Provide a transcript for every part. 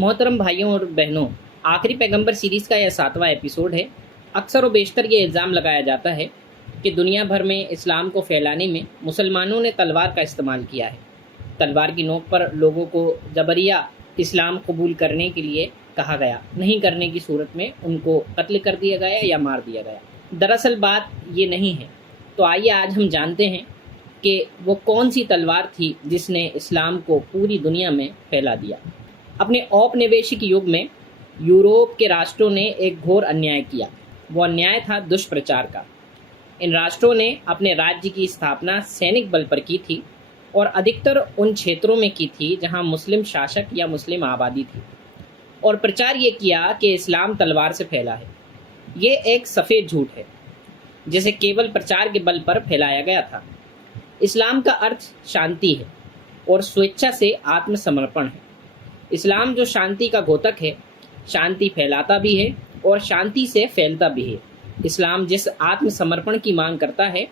मोहतरम भाइयों और बहनों, आखिरी पैगंबर सीरीज़ का यह 7वां एपिसोड है। अक्सर व बेशतर ये इल्ज़ाम लगाया जाता है कि दुनिया भर में इस्लाम को फैलाने में मुसलमानों ने तलवार का इस्तेमाल किया है। तलवार की नोक पर लोगों को जबरिया इस्लाम कबूल करने के लिए कहा गया, नहीं करने की सूरत में उनको कत्ल कर दिया गया या मार दिया गया। दरअसल बात ये नहीं है। तो आइए आज हम जानते हैं कि वो कौन सी तलवार थी जिसने इस्लाम को पूरी दुनिया में फैला दिया। अपने औपनिवेशिक युग में यूरोप के राष्ट्रों ने एक घोर अन्याय किया। वो अन्याय था दुष्प्रचार का। इन राष्ट्रों ने अपने राज्य की स्थापना सैनिक बल पर की थी और अधिकतर उन क्षेत्रों में की थी जहां मुस्लिम शासक या मुस्लिम आबादी थी, और प्रचार ये किया कि इस्लाम तलवार से फैला है। ये एक सफ़ेद झूठ है जिसे केवल प्रचार के बल पर फैलाया गया था। इस्लाम का अर्थ शांति है और स्वेच्छा से आत्मसमर्पण है। इस्लाम जो शांति का घोतक है, शांति फैलाता भी है और शांति से फैलता भी है। इस्लाम जिस आत्मसमर्पण की मांग करता है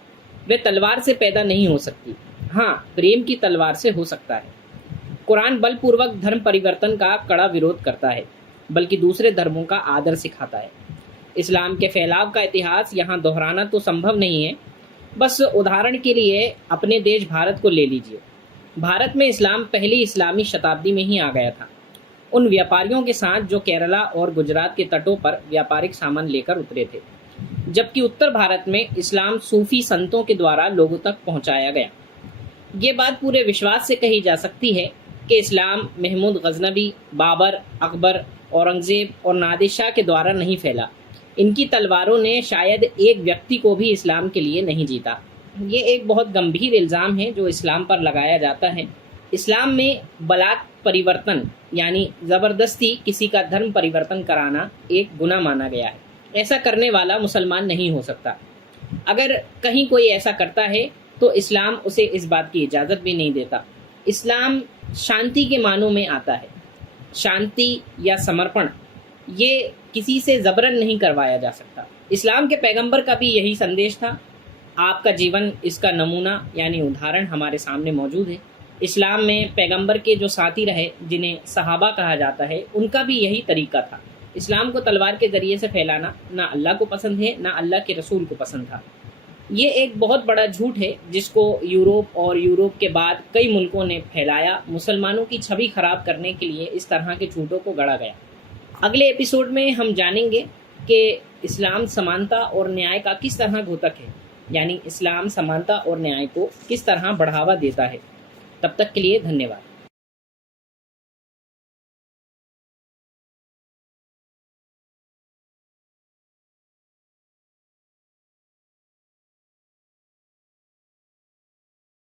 वह तलवार से पैदा नहीं हो सकती, हाँ, प्रेम की तलवार से हो सकता है। कुरान बलपूर्वक धर्म परिवर्तन का कड़ा विरोध करता है, बल्कि दूसरे धर्मों का आदर सिखाता है। इस्लाम के फैलाव का इतिहास यहाँ दोहराना तो संभव नहीं है। बस उदाहरण के लिए अपने देश भारत को ले लीजिए। भारत में इस्लाम पहली इस्लामी शताब्दी में ही आ गया था, उन व्यापारियों के साथ जो केरला और गुजरात के तटों पर व्यापारिक सामान लेकर उतरे थे, जबकि उत्तर भारत में इस्लाम सूफी संतों के द्वारा लोगों तक पहुंचाया गया। ये बात पूरे विश्वास से कही जा सकती है कि इस्लाम महमूद गजनवी, बाबर, अकबर, औरंगजेब और नादिर शाह के द्वारा नहीं फैला। इनकी तलवारों ने शायद एक व्यक्ति को भी इस्लाम के लिए नहीं जीता। ये एक बहुत गंभीर इल्ज़ाम है जो इस्लाम पर लगाया जाता है। इस्लाम में बलात परिवर्तन यानी ज़बरदस्ती किसी का धर्म परिवर्तन कराना एक गुनाह माना गया है। ऐसा करने वाला मुसलमान नहीं हो सकता। अगर कहीं कोई ऐसा करता है तो इस्लाम उसे इस बात की इजाज़त भी नहीं देता। इस्लाम शांति के मानों में आता है। शांति या समर्पण ये किसी से ज़बरन नहीं करवाया जा सकता। इस्लाम के पैगंबर का भी यही संदेश था। आपका जीवन इसका नमूना यानी उदाहरण हमारे सामने मौजूद है। इस्लाम में पैगंबर के जो साथी रहे, जिन्हें सहाबा कहा जाता है, उनका भी यही तरीका था। इस्लाम को तलवार के ज़रिए से फैलाना ना अल्लाह को पसंद है, ना अल्लाह के रसूल को पसंद था। ये एक बहुत बड़ा झूठ है जिसको यूरोप और यूरोप के बाद कई मुल्कों ने फैलाया। मुसलमानों की छवि खराब करने के लिए इस तरह के झूठों को गढ़ा गया। अगले एपिसोड में हम जानेंगे कि इस्लाम समानता और न्याय का किस तरह घोतक है, यानी इस्लाम समानता और न्याय को किस तरह बढ़ावा देता है। तब तक के लिए धन्यवाद।